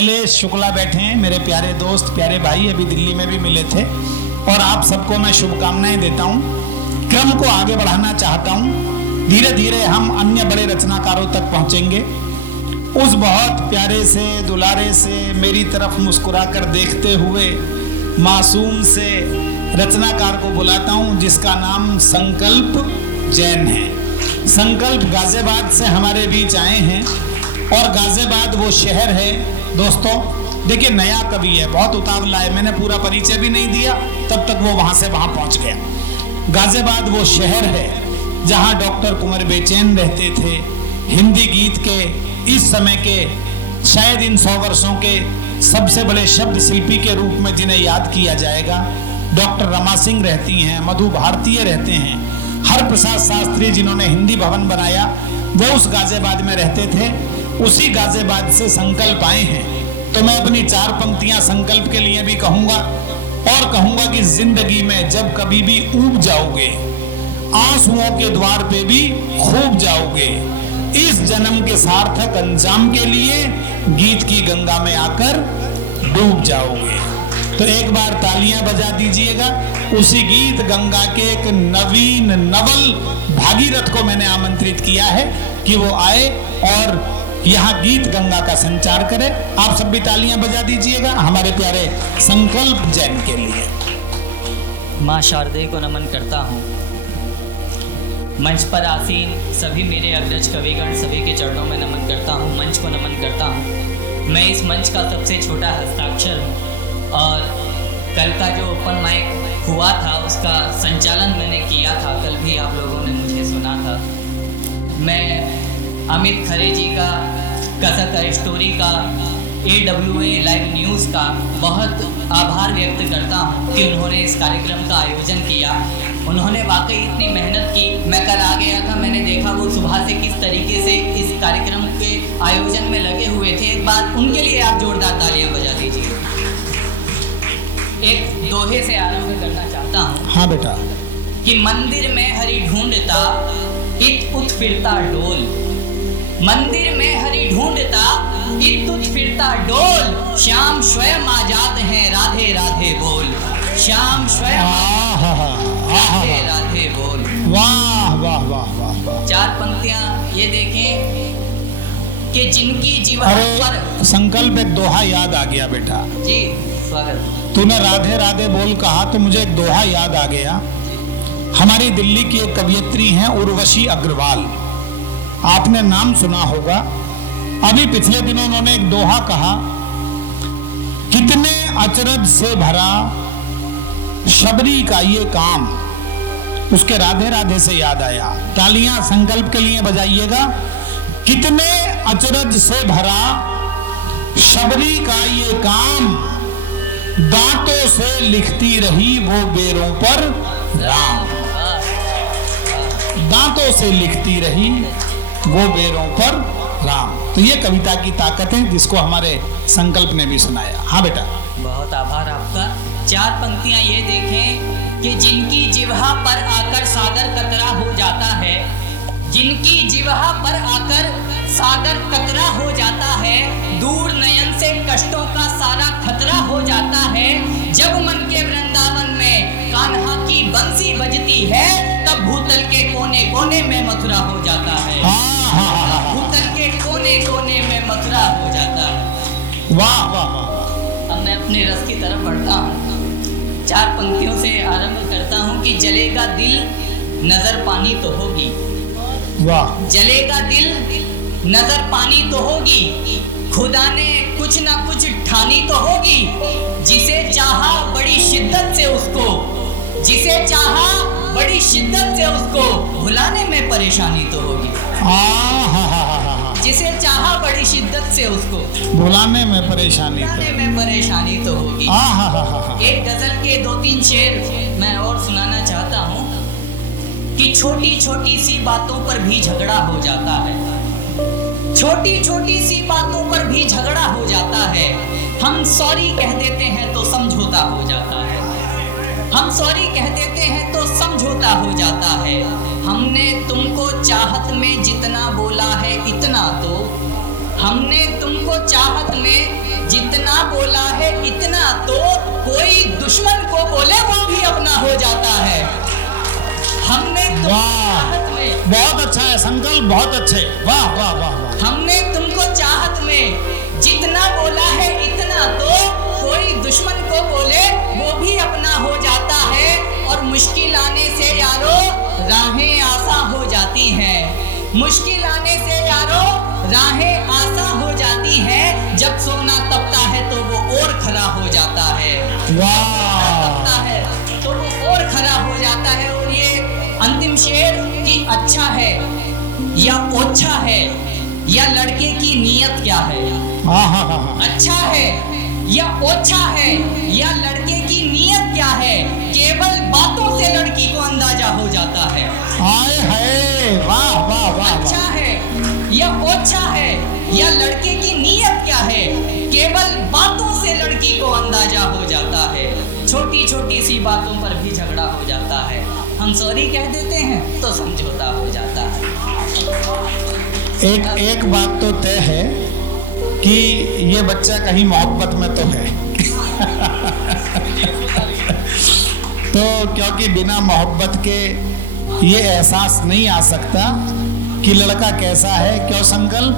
शैलेश शुक्ला बैठे हैं, मेरे प्यारे दोस्त, प्यारे भाई, अभी दिल्ली में भी मिले थे, और आप सबको मैं शुभकामनाएं देता हूं। क्रम को आगे बढ़ाना चाहता हूं। धीरे धीरे हम अन्य बड़े रचनाकारों तक पहुंचेंगे। उस बहुत प्यारे से, दुलारे से, मेरी तरफ मुस्कुरा कर देखते हुए मासूम से रचनाकार को बुलाता हूं, जिसका नाम संकल्प जैन है। संकल्प गाजियाबाद से हमारे बीच आए हैं, और गाजियाबाद वो शहर है दोस्तों, देखिए नया कवि है, बहुत उतावला है, मैंने पूरा परिचय भी नहीं दिया तब तक वो वहां से वहां पहुंच गया। गाजियाबाद वो शहर है जहां डॉक्टर कुंवर बेचैन रहते थे। हिंदी गीत के इस समय के शायद इन 100 वर्षों के सबसे बड़े शब्द शिल्पी के रूप में जिन्हें याद किया जाएगा, डॉक्टर रमा सिंह रहती हैं, मधु भारतीय रहते हैं, हरप्रसाद शास्त्री जिन्होंने हिंदी भवन बनाया वो उस गाजियाबाद में रहते थे। उसी गाजियाबाद से संकल्प आए हैं। तो मैं अपनी 4 पंक्तियां संकल्प के लिए भी कहूंगा, और कहूंगा कि जिंदगी में जब कभी भी ऊब जाओगे, आंसुओं के द्वार पे भी खूब जाओगे, इस जन्म के सार्थक अंजाम के लिए गीत की गंगा में आकर डूब जाओगे। तो एक बार तालियां बजा दीजिएगा। उसी गीत गंगा के एक नवीन नवल भागीरथ को मैंने आमंत्रित किया है कि वो आए और यहाँ गीत गंगा का संचार करे। आप सब भी तालियां बजा दीजिएगा हमारे प्यारे संकल्प जैन के लिए। माँ शारदे को नमन करता हूँ। मंच पर आसीन सभी मेरे अग्रज कविगण, सभी के चरणों में नमन करता हूँ, मंच को नमन करता हूँ। मैं इस मंच का सबसे छोटा हस्ताक्षर हूँ, और कल का जो ओपन माइक हुआ था उसका संचालन मैंने किया था, कल भी आप लोगों ने मुझे सुना था। मैं अमित खरे जी का, कसक स्टोरी का, AWA लाइव न्यूज़ का बहुत आभार व्यक्त करता हूँ कि उन्होंने इस कार्यक्रम का आयोजन किया। उन्होंने वाकई इतनी मेहनत की। मैं कल आ गया था, मैंने देखा वो सुबह से किस तरीके से इस कार्यक्रम के आयोजन में लगे हुए थे। एक बार उनके लिए आप जोरदार तालियां बजा दीजिए। एक दोहे से आरंभ करना चाहता हूँ। हाँ बेटा। कि मंदिर में हरि ढूंढता इत उत फिरता डोल, मंदिर में हरि ढूंढता इत उत फिरता डोल, श्याम स्वयं आ जाते हैं राधे राधे बोल, श्याम स्वयं राधे राधे बोल। वाह वाह वाह वाह। 4 पंक्तियां ये देखें कि जिनकी जीवन पर। संकल्प एक दोहा याद आ गया बेटा जी, स्वागत। तूने राधे राधे बोल कहा तो मुझे एक दोहा याद आ गया। हमारी दिल्ली की एक कवयित्री हैं उर्वशी अग्रवाल, आपने नाम सुना होगा। अभी पिछले दिनों उन्होंने एक दोहा कहा, कितने अचरज से भरा शबरी का ये काम। उसके राधे राधे से याद आया। तालियां संकल्प के लिए बजाइएगा। कितने अचरज से भरा शबरी का ये काम, दांतों से लिखती रही वो बेरों पर राम, दांतों से लिखती रही वो बेरों पर राम। तो ये कविता की ताकत है जिसको हमारे संकल्प ने भी सुनाया। हाँ बेटा, बहुत आभार आपका। 4 पंक्तियां ये देखें कि जिनकी जिह्वा पर आकर सागर कतरा हो जाता है, जिनकी जिह्वा पर आकर सागर कतरा हो जाता है, दूर नयन से कष्टों का सारा खतरा हो जाता है, जब मन के वृंदावन में कान्हा की बंसी बजती है, तब भूतल के कोने कोने में मथुरा हो जाता है, भूतल के कोने कोने में मथुरा हो जाता है। वाह वाह वाह। अब मैं अपने रस की तरफ बढ़ता हूँ। 4 पंक्तियों से आरंभ करता हूँ कि जलेगा दिल नजर पानी तो होगी, वाह। जलेगा दिल नजर पानी तो होगी, खुदा ने कुछ ना कुछ ठानी तो होगी, जिसे चाहा बड़ी शिद्दत से उसको, जिसे चाहा बड़ी शिद्दत से उसको भुलाने में परेशानी तो होगी, जिसे चाहा बड़ी शिद्दत से उसको भुलाने में परेशानी तो होगी। एक गजल के 2-3 शेर मैं और सुनाना चाहता हूँ कि छोटी छोटी सी बातों पर भी झगड़ा हो जाता है, छोटी छोटी सी बातों पर भी झगड़ा हो जाता है, हम सॉरी कह देते हैं तो समझौता हो जाता है, हम सॉरी कह देते हैं तो समझौता हो जाता है, हमने तुमको चाहत में जितना बोला है इतना तो, हमने तुमको चाहत में अच्छा है संकल्प, बहुत अच्छे, वाह वाह वाह वाह। हमने तुमको चाहत में जितना बोला है इतना तो कोई दुश्मन को बोले वो भी अपना हो जाता है। और मुश्किल आने से यारो राहें आसा हो जाती हैं। मुश्किल आने से यारो राहें आसा हो जाती हैं। जब सोना तपता है तो वो और खरा हो जाता है। वाह तपता है तो वो और खरा हो जाता है। और ये अंतिम शेर कि अच्छा है या ओछा है या लड़के की नीयत क्या है। हाँ हाँ हाँ हाँ। अच्छा है या ओछा है या लड़के की नीयत क्या है, केवल बातों से लड़की को अंदाजा हो जाता है। आए है, वाह वाह वाह। अच्छा है या ओछा है या लड़के की नीयत क्या है, केवल बातों से लड़की को अंदाजा हो जाता है। छोटी छोटी सी बातों पर भी झगड़ा हो जाता है। हम सॉरी कह देते हैं तो समझौता हो जाता है। एक बात तो तय है कि ये बच्चा कहीं मोहब्बत में तो है। तो क्योंकि बिना मोहब्बत के ये एहसास नहीं आ सकता कि लड़का कैसा है। क्यों संकल्प,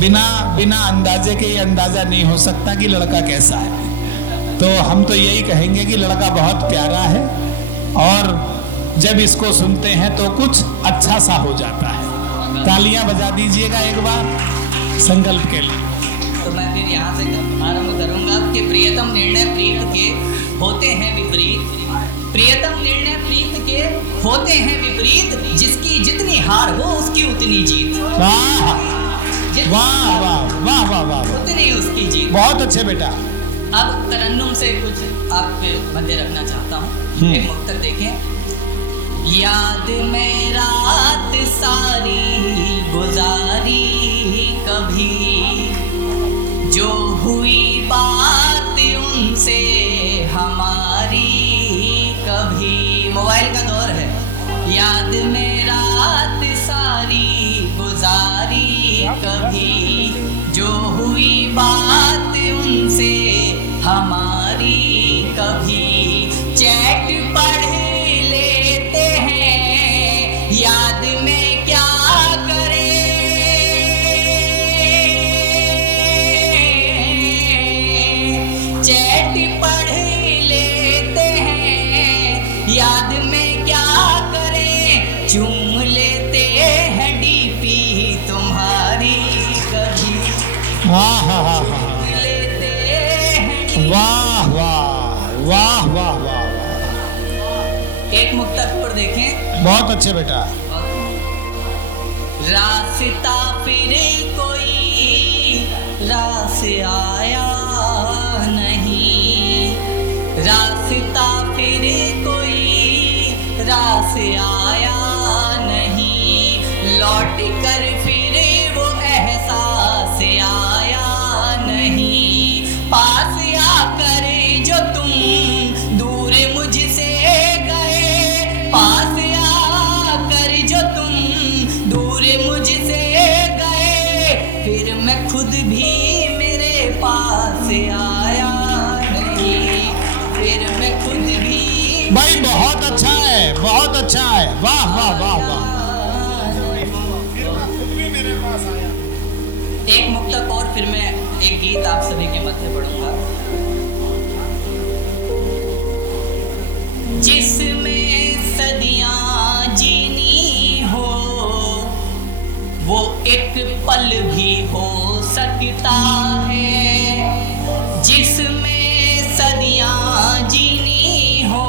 बिना अंदाजे के ये अंदाजा नहीं हो सकता कि लड़का कैसा है। तो हम तो यही कहेंगे कि लड़का बहुत प्यारा है और जब इसको सुनते हैं तो कुछ अच्छा सा हो जाता है। तालियां बजा दीजिएगा एक बार संकल्प के लिए। तो मैं फिर यहाँ से आरंभ करूंगा कि प्रियतम निर्णय प्रीत के होते हैं विपरीत। प्रियतम निर्णय प्रीत के होते हैं विपरीत। जिसकी जितनी हार हो उसकी उतनी जीत। वाह वाह वाह वाह वाह वाह, उतनी उसकी जीत। बहुत अच्छे बेटा। अब तरन्नुम से कुछ आपके मध्य रखना चाहता हूँ। एक मुक्तक देखें। याद में रात सारी गुजारी कभी, जो हुई बात उनसे हमारी कभी। मोबाइल का दौर है। याद में रात सारी गुजारी कभी, जो हुई बात उनसे हमारी कभी। चैट पढ़ लेते हैं याद में क्या करें। चैट पढ़ लेते हैं याद में क्या करें। चूम लेते हैं डीपी तुम्हारी कभी। हाँ हाँ हाँ हाँ, लेते हैं वाह वाह वाह वाह वाह। एक मुक्तक और देखें। बहुत अच्छे बेटा। रास्ता फिर कोई रास आया नहीं। रास्ता फिर कोई रास आया नहीं। लौट कर फिर वो एहसास आया नहीं। पास आकर जो तुम दूर मुझसे गए। पास आकर जो तुम दूर मुझसे गए। फिर मैं खुद भी मेरे पास आया नहीं। फिर मैं खुद भी भाई बहुत अच्छा है, बहुत अच्छा है, वाह वाह वाह वाह। एक मुक्तक और फिर मैं एक गीत आप सभी के मध्य पढ़ूंगा। जिसमें सदियां जीनी हो वो एक पल भी हो सकता है। जिसमें सदियां जीनी हो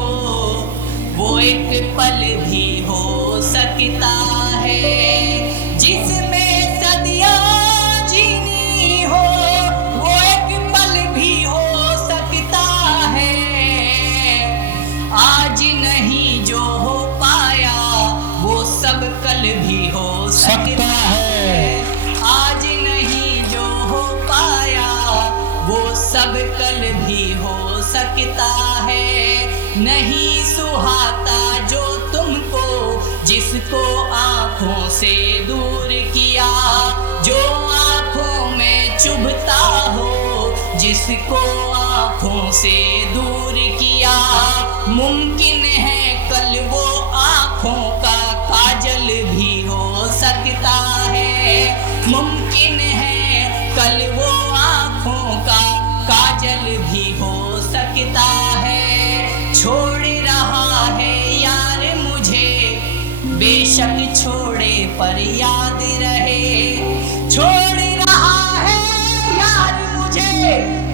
वो एक पल भी हो सकता है। जिसमें सदियां जीनी हो वो एक पल भी हो सकता है। आज नहीं जो हो पाया वो सब कल भी हो सकता है। आज नहीं जो हो पाया वो सब कल भी हो सकता है। नहीं सुहाता जो तुमको जिसको आंखों से दूर किया। जो आंखों में चुभता हो जिसको आंखों से दूर किया। मुमकिन है कल वो आंखों का काजल भी सकता है। मुमकिन है कल वो आँखों का काजल भी हो सकता है। छोड़ रहा है यार मुझे, बेशक छोड़े पर याद रहे। छोड़ रहा है यार मुझे,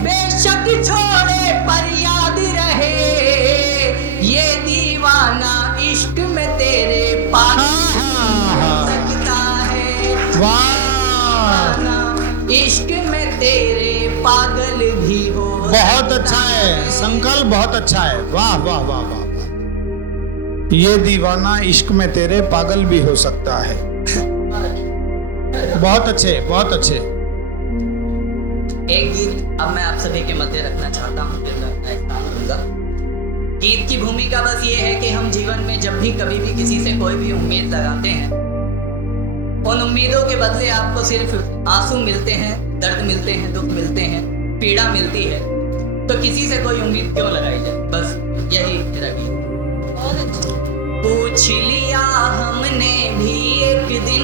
बेशक छोड़े पर याद रहे। ये दीवाना इश्क में तेरे पागल हो सकता है। दीवाना इश्क में तेरे पागल भी हो। बहुत अच्छा है संकल्प, बहुत अच्छा है। वाह वाह वाह वाह। ये दीवाना इश्क में तेरे पागल भी हो सकता है। बहुत अच्छे, बहुत अच्छे। एक गीत अब मैं आप सभी के मध्य रखना चाहता हूँ, फिर मैं अपना स्थान लूंगा। गीत की भूमिका बस ये है कि हम जीवन में जब भी कभी भी किसी से कोई भी उम्मीद लगाते हैं, उन उम्मीदों के बदले आपको सिर्फ आंसू मिलते हैं, दर्द मिलते हैं, दुख मिलते हैं, पीड़ा मिलती है, तो किसी से कोई उम्मीद क्यों लगाई जाए। बस यही मेरा गीत। पूछ लिया हमने भी एक दिन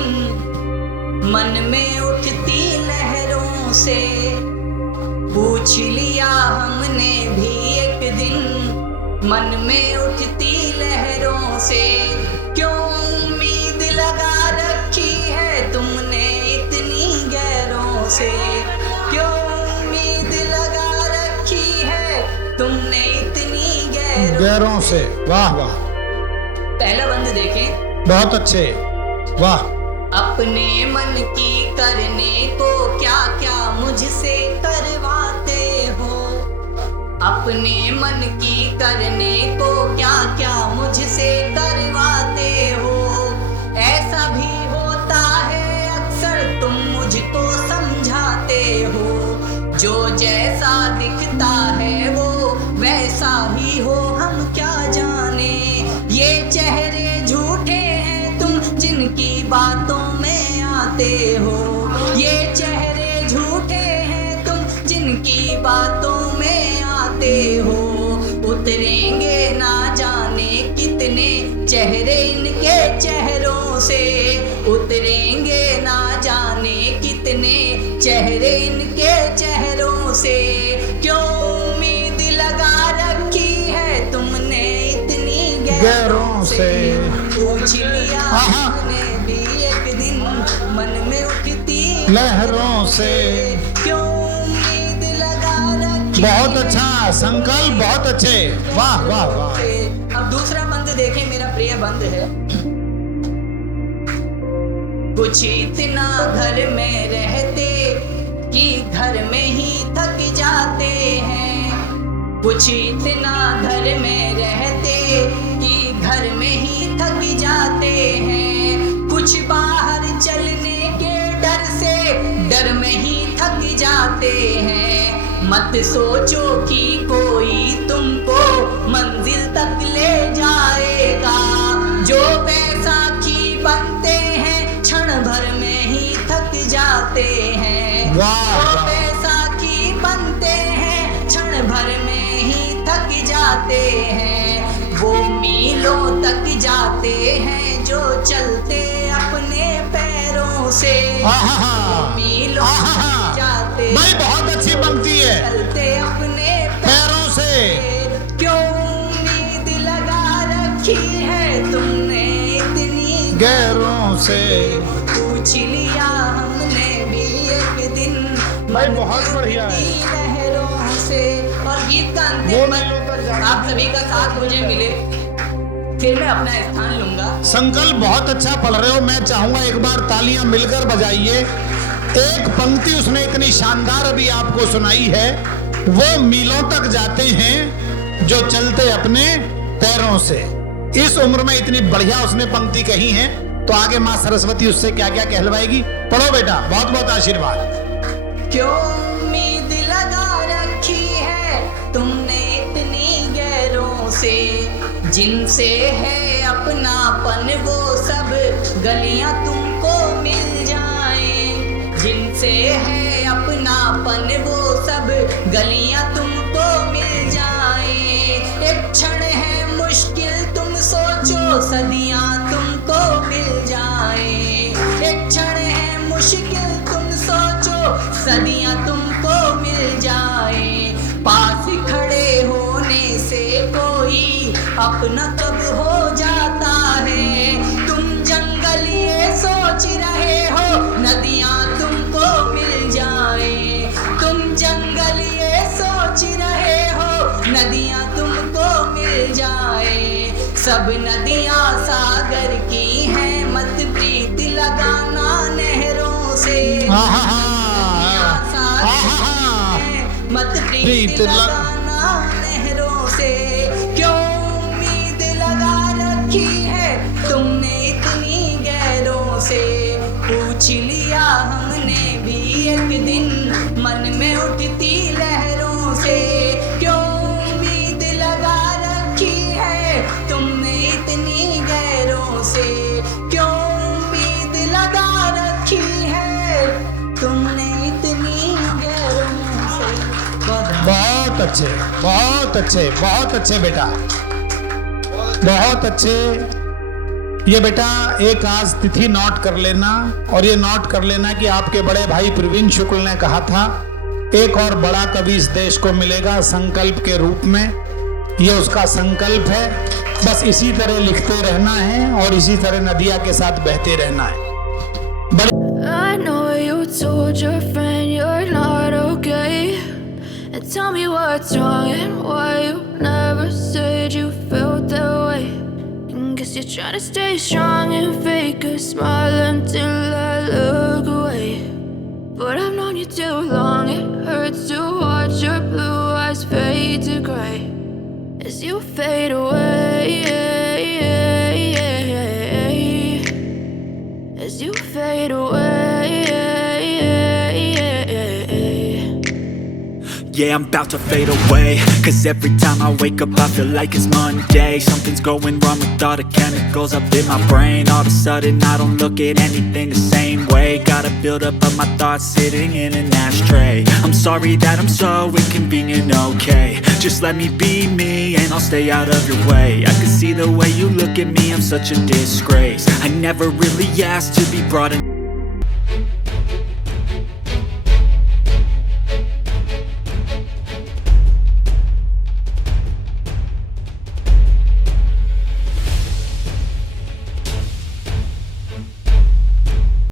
मन में उठती लहरों से। पूछ लिया हमने भी एक दिन मन में उठती लहरों से। क्यों उम्मीद लगा रखी है तुमने इतनी गैरों से। क्यों उम्मीद लगा रखी है तुमने इतनी गैरों से। वाह वाह। पहला बंद देखें। बहुत अच्छे, वाह। अपने मन की करने को क्या क्या मुझसे करवाते हो। अपने मन की करने को क्या क्या मुझसे करवाते हो। ऐसा भी होता है अक्सर तुम मुझको समझाते हो। जो जैसा दिखता है वो वैसा ही हो, हम क्या जाने। ये चेहरे झूठे हैं तुम जिनकी बातों में आते हो। ये चेहरे झूठे हैं तुम जिनकी बातों में आते हो। उतरेंगे ना जाने कितने चेहरे इनके चेहरों से। उतरेंगे ना जाने कितने चेहरे इनके चेहरों से। क्यों उम्मीद लगा रखी है तुमने इतनी गैरों से। पूछ लिया हमने भी एक दिन मन में उठती लहरों से। क्यों उम्मीद लगा रखी। बहुत अच्छा संकल्प, बहुत अच्छे, वाह वाह वाह। अब दूसरा बंद देखें, मेरा प्रिय बंद है। कुछ इतना घर में रहते कि घर में ही थक जाते हैं। कुछ इतना घर में रहते कि घर में ही थक जाते हैं। कुछ बाहर चलने के डर से डर में ही थक जाते हैं। मत सोचो कि कोई तुमको मंजिल तक ले जाएगा। जो बैसाखी बनते हैं क्षण भर में ही थक जाते हैं। जो बैसाखी बनते हैं क्षण भर में ही थक जाते हैं। वो मीलों तक जाते हैं जो चलते अपने पैरों से। मीलों तक जाते भाई बहुत अच्छी पंक्ति है। चलते अपने पैरों से। क्यों उम्मीद लगा रखी है तुमने इतनी गैरों से। पूछ लिया हमने भी एक दिन भाई बहुत बढ़िया है। लहरों से। और गीत का अंतिम आप सभी का साथ मुझे मिले, फिर मैं अपना स्थान लूंगा। संकल्प बहुत अच्छा पढ़ रहे हो। मैं चाहूंगा एक बार तालियां मिलकर बजाइए। एक पंक्ति उसने इतनी शानदार अभी आपको सुनाई है। वो मीलों तक जाते हैं जो चलते अपने पैरों से। इस उम्र में इतनी बढ़िया उसने पंक्ति कही है, तो आगे माँ सरस्वती उससे क्या क्या कहलवाएगी। पढ़ो बेटा, बहुत बहुत आशीर्वाद। क्यों उम्मीद लगा रखी है तुमने इतनी गैरों से। जिनसे है अपनापन वो सब गलियां तुमको मिल जाएं। जिनसे है अपनापन वो सब गलियां तुमको मिल जाएं। एक क्षण है मुश्किल तुम सोचो सदियां तुमको मिल जाएं। एक जाए। पास खड़े होने से कोई अपना कब हो जाता है। तुम जंगल ये सोच रहे हो नदियाँ तुमको मिल जाए। तुम जंगल ये सोच रहे हो नदियाँ तुमको मिल जाए। सब नदियाँ सागर की हैं, मत प्रीत लगाना नहरों से। नदियाँ सागर की हैं, मत प्रीत लगाना नहरों से। क्यों उम्मीद लगा रखी है तुमने इतनी गहरों से। पूछ लिया हमने भी एक दिन मन में उठती लहरों से। क्यों उम्मीद लगा रखी है तुमने इतनी गहरों से। क्यों उम्मीद लगा रखी है तुमने इतनी गहरों से। बहुत अच्छे, बहुत अच्छे, बहुत अच्छे बेटा, बहुत अच्छे। ये बेटा एक आज तिथि नोट कर लेना, और ये नोट कर लेना कि आपके बड़े भाई प्रवीण शुक्ल ने कहा था एक और बड़ा कवि इस देश को मिलेगा संकल्प के रूप में। ये उसका संकल्प है। बस इसी तरह लिखते रहना है और इसी तरह नदिया के साथ बहते रहना है। I know you told your friend you're not okay, and tell me what's wrong and why you never said you felt that way. And guess you're trying to stay strong and fake a smile until I look away. But I've known you too long, it hurts to watch your blue eyes fade to gray as you fade away. As you fade away. Yeah, I'm about to fade away, 'cause every time I wake up I feel like it's Monday. Something's going wrong with all the chemicals up in my brain. All of a sudden I don't look at anything the same way. Gotta build up of my thoughts sitting in an ashtray. I'm sorry that I'm so inconvenient, okay. Just let me be me and I'll stay out of your way. I can see the way you look at me, I'm such a disgrace. I never really asked to be brought